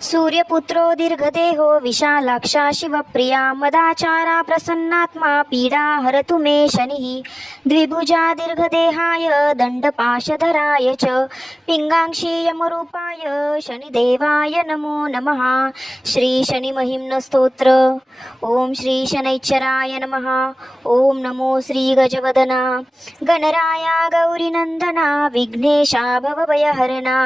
सूर्यपुत्रो दीर्घदेहो विशालाक्षा शिवप्रिया मदाचारा प्रसन्नात्मा पीडा हरतु मे शनिः द्विभुजा दीर्घदेहाय दण्डपाशधराय च पिङ्गाक्षी यमरूपाय शनिदेवाय नमो नमः. श्री शनिमहिम्न स्तोत्र. ओम श्री शनैश्चराय नमः. ओम नमो श्री गजवदना गणराया गौरीनंदना विघ्नेशा भवभयहरणा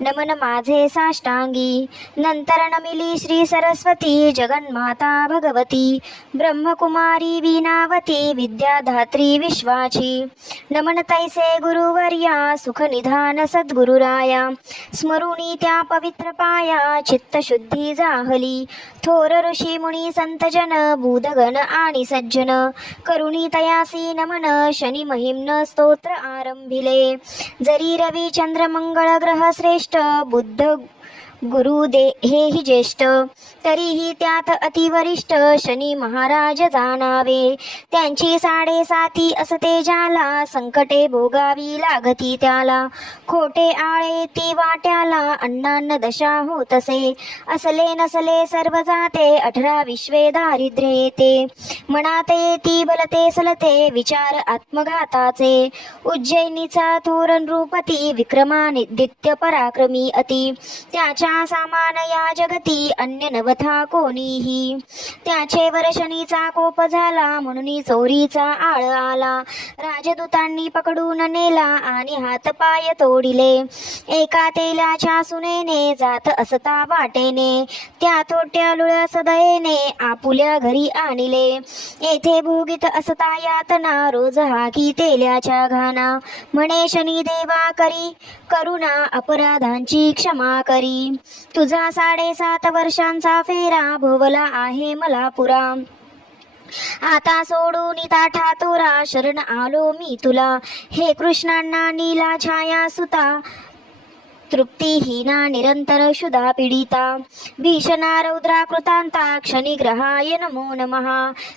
नमन माझे साष्टांगी. नंतर नमिली श्री सरस्वती जगन्माता भगवती ब्रह्मकुमारी वीणावती विद्याधात्री विश्वाची. नमन तैसे गुरुवर्या सुखनिधान सद्गुरुराया स्मरुनी त्या पवित्र पाया चित्तशुद्धी जाहली. थोर ऋषी मुनी संतजन बुधगण आणि सज्जन करुणी तयासी नमन शनी महिम्न स्तोत्र आरंभिले. जरी रवी चंद्र मंगळ ग्रह श्रेष्ठ बुद्ध गुरु दे हेही ज्येष्ठ तरीही त्यात अतिवरिष्ठ शनी महाराज जाणावे. त्यांची 7.5 असते ज्याला संकटे भोगावी लागती त्याला. खोटे आळे ती वाट्याला अण्णान्न दशा होतसे असले नसले सर्व जाते 18 विश्वे दारिद्र्य येते. मनाते ती बलते सलते विचार आत्मघाताचे. उज्जैनीचा थोर नृपती विक्रमादित्य पराक्रमी अति त्याच्या सामान या जगती अन्य नवथा कोणीही. त्याचे वर शनीचा कोप झाला म्हणून चोरीचा आळ आला. राजदूतांनी पकडून नेला आणि हातपाय तोडिले. एका तेलाच्या सुनेने जात असता वाटेने त्या थोट्या लुळ्या सदयेने आपुल्या घरी आणले. येथे भोगीत असता यातना रोज हाकी तेल्याच्या घाना. म्हणे शनी देवा करुणा अपराधांची क्षमा करी. तुझा 7.5 वर्षांचा फेरा भोवला आहे मला पुरा. आता सोडून ताठा तोरा शरण आलो मी तुला. हे कृष्णांना नीला छाया सुता तृप्तिहीना निरंतर शुदा पीडिता. भीषणा रौद्रा कृतांता क्षणिग्रहाय नमो नमः.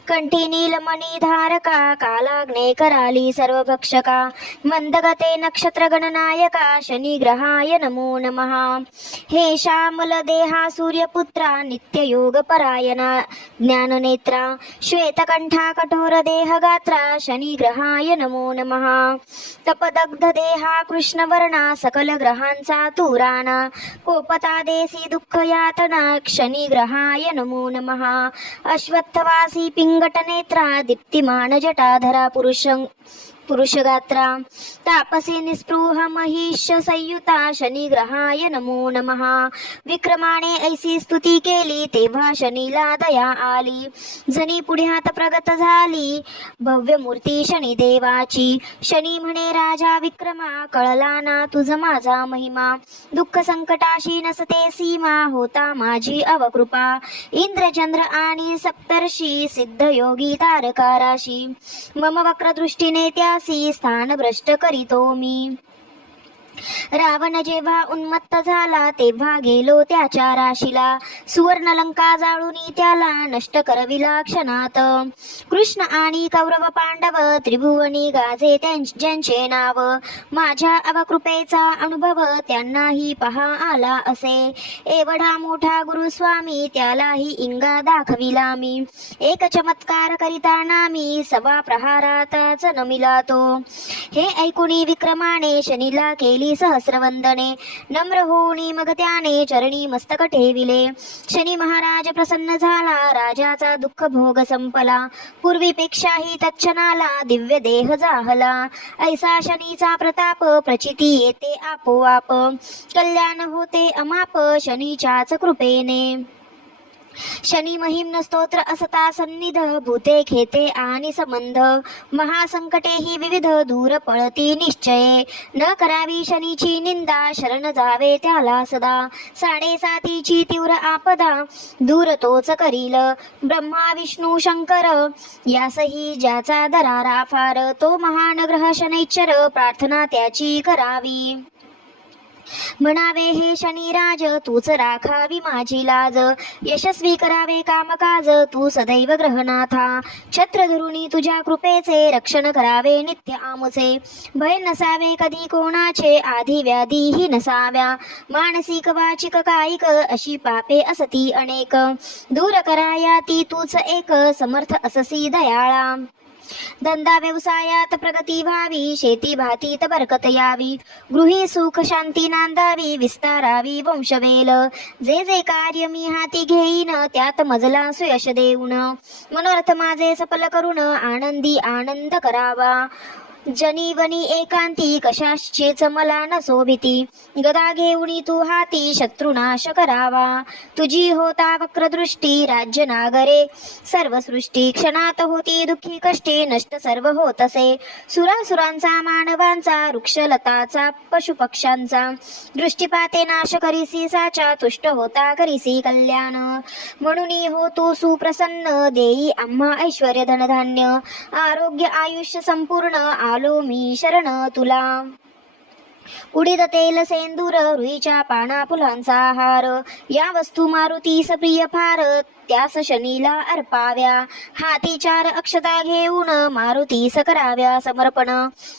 कंठी नीलमणी धारका कालाग्ने कराली सर्वभक्षका. मंदगते नक्षत्र गणनायका शनिग्रहाय नमो नमः. हे श्यामल देहा सूर्यपुत्रा नित्ययोग परायणा ज्ञाननेत्रा श्वेतकंठा कठोर देह गात्रा शनिग्रहाय नमो नमः. तपदग्ध देहा कृष्णवर्णा सकल ग्रहांचा तुराना कोपता देसी दुःख यातना क्षणिग्रहाय नमो नमः. अश्वत्थवासी पिंगट नेत्रा दीप्तिमान जटाधरा पुरुषगात्रा तापसी निस्पृह महिष संयुता शनिग्रहाय नमो नमः. विक्रमाने ऐसी स्तुती केली तेव्हा शनीला दया आली. जनी पुढ्यात प्रगत झाली भव्य मूर्ती शनिदेवाची. शनी म्हणे राजा विक्रमा कळला ना तुझ माझा महिमा. दुःख संकटाशी नसते सीमा होता माझी अवकृपा. इंद्रचंद्र आणि सप्तर्षी सिद्ध योगी तारका राशी मम वक्रदृष्टीने त्यासी स्थान भ्रष्ट करीतो मी. रावण जेव्हा उन्मत्त झाला तेव्हा गेलो त्याच्या राशीला. सुवर्णलंका जाळूनी त्याला नष्ट करविला क्षणात. कृष्ण आणि कौरव पांडव त्रिभुवनी गाजे ज्यांचे नाव. माझ्या अवकृपेचा अनुभव त्यांनाही पहा आला असे. एवढा मोठा गुरुस्वामी त्यालाही इंगा दाखविला मी. एक चमत्कार करिताना मी सवा प्रहारातच नमिला तो. हे ऐकुनी विक्रमाने शनीला केली सहस्रवंदने. नम्र होऊनी मग त्याने चरणी मस्तक ठेविले. शनी महाराज प्रसन्न झाला राजाचा दुःख भोग संपला. पूर्वीपेक्षाही तत्क्षणाला दिव्य देह जाहला. ऐसा शनीचा प्रताप प्रचिती येते आपोआप. कल्याण होते अमाप शनीच्याच कृपेने. शनी महिम्न स्तोत्र असता सन्निध भूते खेते आणि संबंध. महासंकटेही विविध दूर पळती निश्चये. न करावी शनीची निंदा शरण जावे त्याला सदा. 7.5ची तीव्र आपदा दूर तोच करील. ब्रह्मा विष्णू शंकर यासही ज्याचा दरारा फार. तो महान ग्रह शनैश्चर प्रार्थना त्याची करावी. म्हणावे हे शनिराज तूच राखावी माझी लाज, यशस्वी करावे कामकाज तू सदैव ग्रहनाथा, छत्र धरुणी तुझ्या कृपेचे रक्षण करावे नित्य आमुचे, भय नसावे कधी कोणाचे आधी व्याधीही नसाव्या, मानसिक वाचिक कायिक अशी पापे असती अनेक, दूर कराया ती तूच एक समर्थ अससी दयाळा, धंदा व्यवसायात प्रगती व्हावी, शेती भातीत बरकत यावी, गृही सुख शांती नांदावी, विस्तारावी वंशवेल, जे जे कार्य मी हाती घेईन त्यात मजला सुयश देऊन, मनोरथ माझे सफल करून आनंदी आनंद करावा, जनीवनी एकांती कशाचीच मला न शोभिती, गदा घेऊनी तू हाती शत्रुनाश करावा, तुझी होता वक्रदृष्टी राज्य नागरे सर्व सृष्टी, क्षणात होती दुःखी कष्टे नष्ट सर्व होतसे, सुरासुरांचा मानवांचा वृक्षलताचा पशुपक्ष्यांचा, दृष्टीपाते नाश करीसी साचा तुष्ट होता करीसी कल्याण, म्हणून हो तू सुप्रसन्न देई आम्हा ऐश्वर्य धनधान्य, आरोग्य आयुष्य संपूर्ण आलो मी शरण तुला, उडीद तेल सेंदूर रुईच्या पाना फुलांचा हार, या वस्तू मारुतीस प्रिय फार त्यास शनीला अर्पाव्या, हाती 4 अक्षता घेऊन मारुतीस कराव्या समर्पण,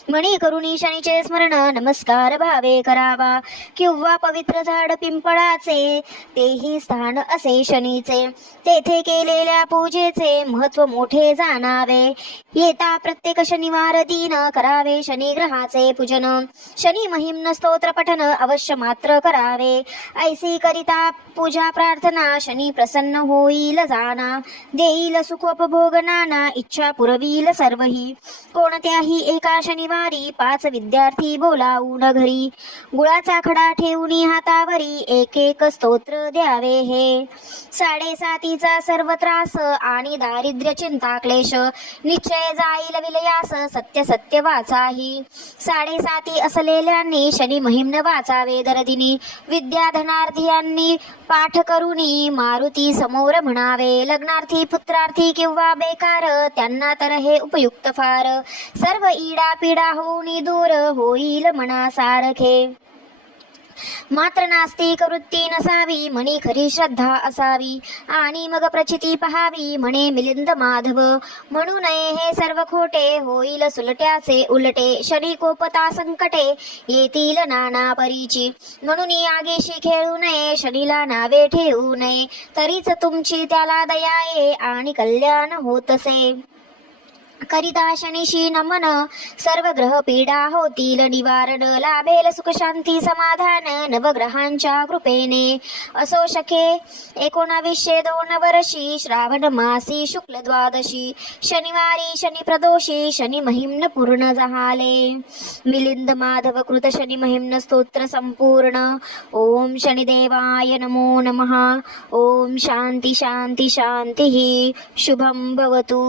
मणी करुणी शनीचे स्मरण नमस्कार भावे करावा, किंवा पवित्र झाड पिंपळाचे तेही स्थान असे शनीचे, तेथे केलेल्या पूजेचे महत्व मोठे जाणावे, येता प्रत्येक शनिवार दिन करावे शनी ग्रहाचे पूजन, शनी महिम्न स्तोत्र पठन अवश्य मात्र करावे, ऐसी करिता पूजा प्रार्थना शनी प्रसन्न होईल जाना, देईल सुखोपभोग नाना इच्छा पुरवील सर्वही, कोणत्याही एका शनिवारी 5 विद्यार्थी बोलावून घरी, गुळाचा खडा ठेवून हातावरी एक एक स्तोत्र द्यावे हे, 7.5चा सर्व त्रास आणि दारिद्र्य चिंता क्लेश निश्चय जाईल विलयास, सत्य सत्य वाचाही, 7.5 असलेल्यांनी शनी महिम्न वाचावे दरदिनी, विद्या धनार्थी पाठ करुनी मारुती समोर म्हणावे, लग्नार्थी पुत्रार्थी किंवा बेकार त्यांना तर हे उपयुक्त फार, सर्व इडा पिडा होऊन दूर होईल मना सारखे, मात्र नास्तिक वृत्ती नसावी म्हणी खरी श्रद्धा असावी, आणि मग प्रचिती पहावी म्हणे मिलिंद माधव, म्हणू नये हे सर्व खोटे होईल सुलट्याचे उलटे, शनी कोपता संकटे येतील नाना परीची, म्हणून आगेशी खेळू नये शनीला नावे ठेवू नये, तरीच तुमची त्याला दया ये आणि कल्याण होतसे, करिता शनीशी नमन सर्व ग्रह पीडा होतील निवारण, लाभेल सुख शांती समाधान नवग्रहांच्या कृपेने, असो शके 1902 वर्षी श्रावण मासी शुक्ल द्वादशी, शनिवारी शनी प्रदोषी शनी महिम्न पूर्ण झाले, मिलिंद माधव कृत शनी महिम्न स्तोत्र संपूर्ण, ओम शनिदेवाय नमो नमः, ओम शांती शांती शांती, शुभम भवतु.